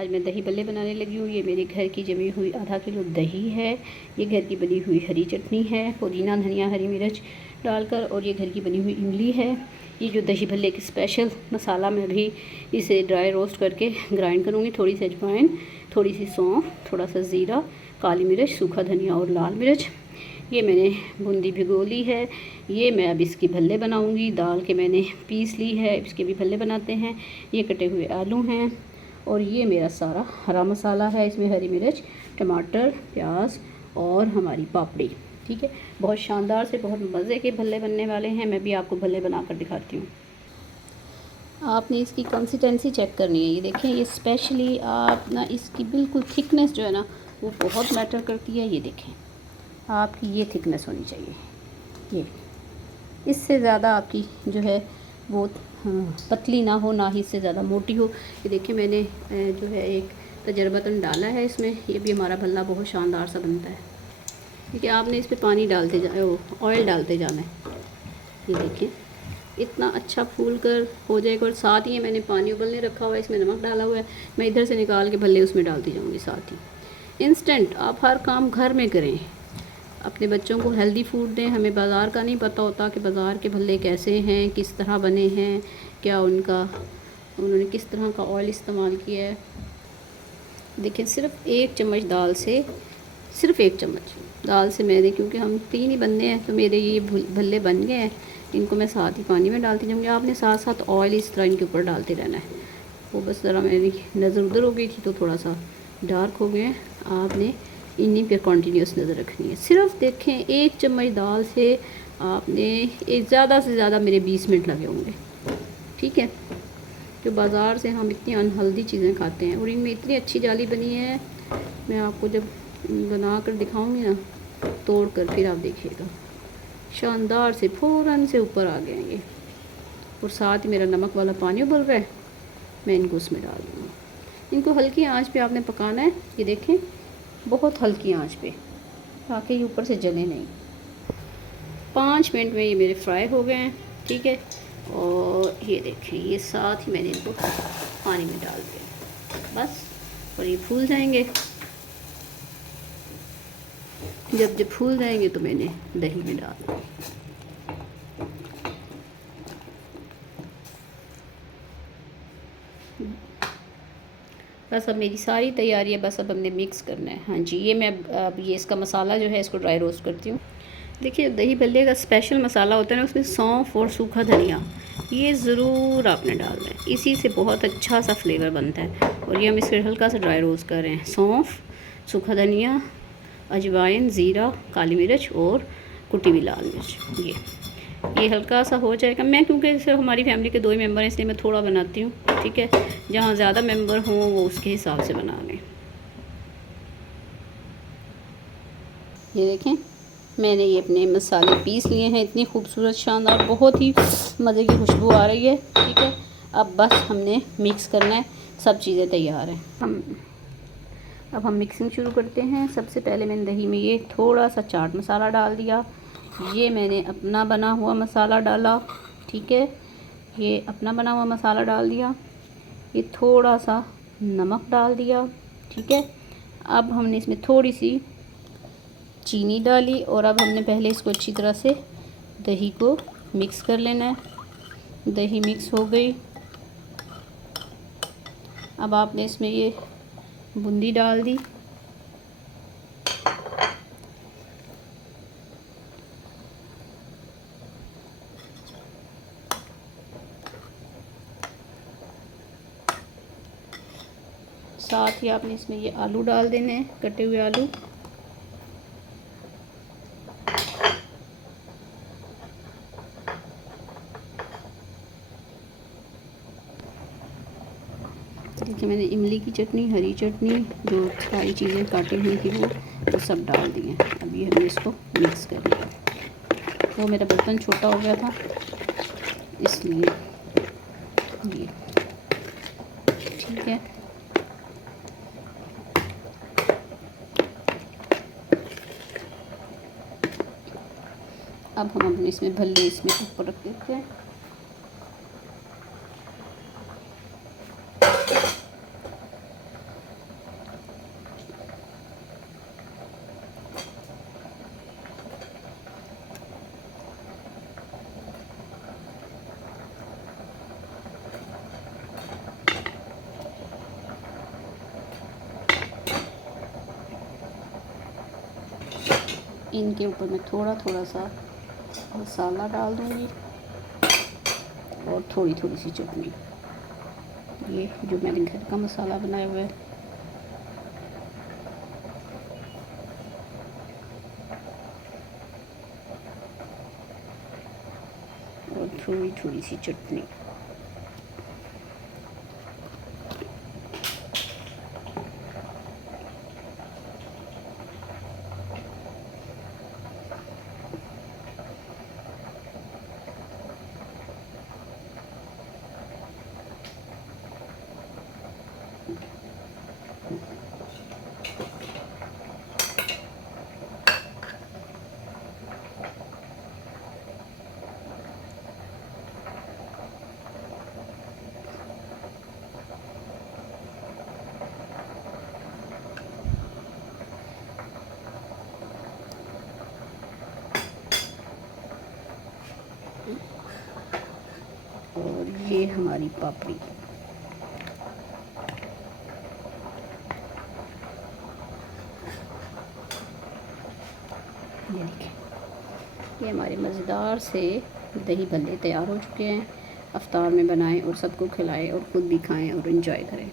आज मैं दही भल्ले बनाने लगी हूँ। ये मेरे घर की जमी हुई आधा किलो दही है, ये घर की बनी हुई हरी चटनी है, पुदीना धनिया हरी मिर्च डालकर, और ये घर की बनी हुई इमली है। ये जो दही भल्ले की स्पेशल मसाला, मैं भी इसे ड्राई रोस्ट करके ग्राइंड करूँगी। थोड़ी सी अजवाइन, थोड़ी सी सौंफ, थोड़ा सा ज़ीरा, काली मिर्च, सूखा धनिया और लाल मिर्च। ये मैंने बूंदी भिगो ली है। ये मैं अब इसकी भल्ले बनाऊँगी। दाल के मैंने पीस ली है, इसके भी भल्ले बनाते हैं। ये कटे हुए आलू हैं, और ये मेरा सारा हरा मसाला है। इसमें हरी मिर्च, टमाटर, प्याज और हमारी पापड़ी। ठीक है, बहुत शानदार से बहुत मज़े के भल्ले बनने वाले हैं। मैं भी आपको भल्ले बनाकर दिखाती हूँ। आपने इसकी कंसिस्टेंसी चेक करनी है। ये देखें, ये स्पेशली आप ना इसकी बिल्कुल थिकनेस जो है ना वो बहुत मैटर करती है। ये देखें, आपकी ये थिकनेस होनी चाहिए। ये इससे ज़्यादा आपकी जो है वो पतली ना हो, ना ही इससे ज़्यादा मोटी हो। ये देखिए, मैंने जो है एक तजर्बतन डाला है इसमें। ये भी हमारा भल्ला बहुत शानदार सा बनता है। ठीक है, आपने इस पर पानी डालते ऑयल डालते जाना है। ये देखिए, इतना अच्छा फूल कर हो जाएगा। और साथ ही मैंने पानी उबलने रखा हुआ है, इसमें नमक डाला हुआ है। मैं इधर से निकाल के भल्ले उसमें डालती जाऊँगी। साथ ही इंस्टेंट आप हर काम घर में करें, अपने बच्चों को हेल्दी फूड दें। हमें बाज़ार का नहीं पता होता कि बाज़ार के भल्ले कैसे हैं, किस तरह बने हैं, क्या उन्होंने किस तरह का ऑयल इस्तेमाल किया है। देखिए, सिर्फ एक चम्मच दाल से, सिर्फ एक चम्मच दाल से मैंने, क्योंकि हम 3 ही बंदे हैं तो मेरे ये भल्ले बन गए हैं। इनको मैं साथ ही पानी में डालती जाऊँगी। आपने साथ साथ ऑयल इस तरह इनके ऊपर डालते रहना है। वो बस ज़रा मेरी नज़र उधर हो गई थी तो थोड़ा सा डार्क हो गए। आपने इन्हीं पर कंटिन्यूस नज़र रखनी है। सिर्फ देखें, एक चम्मच दाल से आपने एक ज़्यादा से ज़्यादा मेरे 20 मिनट लगे होंगे। ठीक है, जो बाज़ार से हम इतनी अनहेल्दी चीज़ें खाते हैं और इनमें इतनी अच्छी जाली बनी है। मैं आपको जब बना कर दिखाऊँगी ना, तोड़ कर, फिर आप देखिएगा शानदार से फ़ौरन से ऊपर आ गए ये। और साथ ही मेरा नमक वाला पानी उबल रहा है, मैं इनको उसमें डाल दूँगी। इनको हल्की आंच पे आपने पकाना है। ये देखें, बहुत हल्की आंच पे, ताकि ये ऊपर से जले नहीं। 5 मिनट में ये मेरे फ्राई हो गए हैं। ठीक है, और ये देखें, ये साथ ही मैंने इनको पानी में डाल दिया बस, और ये फूल जाएंगे। जब फूल जाएंगे तो मैंने दही में डाल दिया। बस अब मेरी सारी तैयारी है, बस अब हमने मिक्स करना है। हाँ जी, ये मैं अब ये इसका मसाला जो है इसको ड्राई रोस्ट करती हूँ। देखिए, दही भल्ले का स्पेशल मसाला होता है ना, उसमें सौंफ और सूखा धनिया ये ज़रूर आपने डालना है। इसी से बहुत अच्छा सा फ्लेवर बनता है। और ये हम इसे हल्का सा ड्राई रोस्ट कर रहे हैं। सौंफ, सूखा धनिया, अजवाइन, ज़ीरा, काली मिर्च और कुटी हुई लाल मिर्च। ये हल्का सा हो जाएगा। मैं क्योंकि सिर्फ हमारी फैमिली के 2 ही मेंबर हैं, इसलिए मैं थोड़ा बनाती हूँ। ठीक है, जहाँ ज़्यादा मेंबर हों वो उसके हिसाब से बना लें। ये देखें, मैंने ये अपने मसाले पीस लिए हैं। इतनी खूबसूरत शानदार, बहुत ही मज़े की खुशबू आ रही है। ठीक है, अब बस हमने मिक्स करना है। सब चीज़ें तैयार हैं। अब हम मिक्सिंग शुरू करते हैं। सबसे पहले मैंने दही में ये थोड़ा सा चाट मसाला डाल दिया। ये मैंने अपना बना हुआ मसाला डाला। ठीक है, ये अपना बना हुआ मसाला डाल दिया। ये थोड़ा सा नमक डाल दिया। ठीक है, अब हमने इसमें थोड़ी सी चीनी डाली, और अब हमने पहले इसको अच्छी तरह से दही को मिक्स कर लेना है। दही मिक्स हो गई। अब आपने इसमें ये बूंदी डाल दी। साथ ही आपने इसमें ये आलू डाल देने हैं, कटे हुए आलू। देखिए, मैंने इमली की चटनी, हरी चटनी, जो सारी चीज़ें काटी हुई थी वो सब डाल दी हैं। अभी हमने इसको मिक्स कर लिया। वो मेरा बर्तन छोटा हो गया था इसलिए। ये ठीक है, अब हम अपने इसमें भल्ले इसमें ऊपर रख देते हैं। इनके ऊपर मैं थोड़ा थोड़ा सा मसाला डाल दूँगी और थोड़ी थोड़ी सी चटनी। ये जो मैंने घर का मसाला बनाया हुआ है, और थोड़ी थोड़ी सी चटनी। और ये हमारी पापड़ी। ये देखिए, ये हमारे मज़ेदार से दही भल्ले तैयार हो चुके हैं। इफ्तार में बनाएं और सबको खिलाएं और ख़ुद भी खाएं और एंजॉय करें।